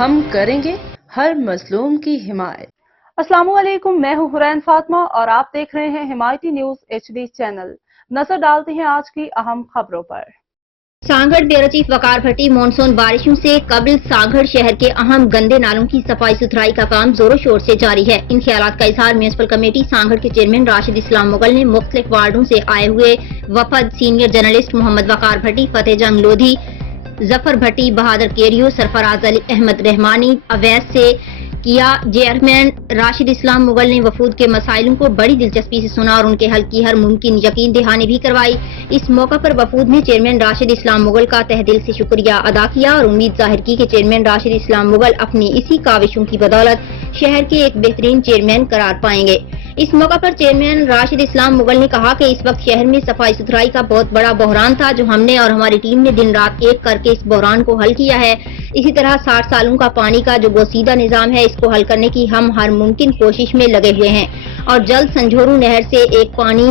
ہم کریں گے ہر مظلوم کی حمایت۔ السلام علیکم، میں ہوں حرین فاطمہ اور آپ دیکھ رہے ہیں حمایتی نیوز HD چینل۔ نظر ڈالتے ہیں آج کی اہم خبروں پر۔ سانگھڑ بیورو چیف وقار بھٹی مانسون بارشوں سے قبل سانگھڑ شہر کے اہم گندے نالوں کی صفائی ستھرائی کا کام زور و شور سے جاری ہے۔ ان خیالات کا اظہار میونسپل کمیٹی سانگھڑ کے چیئرمین راشد اسلام مغل نے مختلف وارڈوں سے آئے ہوئے وفد سینئر جرنلسٹ محمد وقار بھٹی، فتح جنگ لودھی، ظفر بھٹی، بہادر کیریو، سرفراز علی احمد رحمانی اویس سے کیا۔ چیئرمین راشد اسلام مغل نے وفود کے مسائلوں کو بڑی دلچسپی سے سنا اور ان کے حل کی ہر ممکن یقین دہانی بھی کروائی۔ اس موقع پر وفود نے چیئرمین راشد اسلام مغل کا تہہ دل سے شکریہ ادا کیا اور امید ظاہر کی کہ چیئرمین راشد اسلام مغل اپنی اسی کاوشوں کی بدولت شہر کے ایک بہترین چیئرمین قرار پائیں گے۔ اس موقع پر چیئرمین راشد اسلام مغل نے کہا کہ اس وقت شہر میں صفائی ستھرائی کا بہت بڑا بحران تھا جو ہم نے اور ہماری ٹیم نے دن رات ایک کر کے اس بحران کو حل کیا ہے۔ اسی طرح 60 سالوں کا پانی کا جو بوسیدہ نظام ہے اس کو حل کرنے کی ہم ہر ممکن کوشش میں لگے ہوئے ہیں اور جلد سنجھورو نہر سے ایک پانی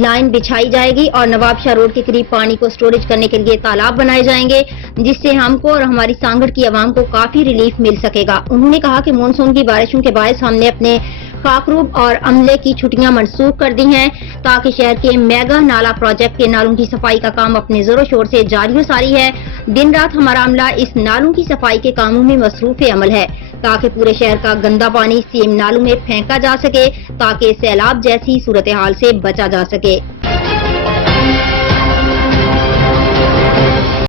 لائن بچھائی جائے گی اور نواب شاہ روڈ کے قریب پانی کو سٹوریج کرنے کے لیے تالاب بنائے جائیں گے جس سے ہم کو اور ہماری سانگھڑ کی عوام کو کافی ریلیف مل سکے گا۔ انہوں نے کہا کہ مانسون کی بارشوں کے باعث ہم نے اپنے خاکروب اور عملے کی چھٹیاں منسوخ کر دی ہیں تاکہ شہر کے میگا نالا پروجیکٹ کے نالوں کی صفائی کا کام اپنے زور و شور سے جاری و ساری ہے۔ دن رات ہمارا عملہ اس نالوں کی صفائی کے کاموں میں مصروف عمل ہے تاکہ پورے شہر کا گندا پانی سیم نالوں میں پھینکا جا سکے تاکہ سیلاب جیسی صورتحال سے بچا جا سکے۔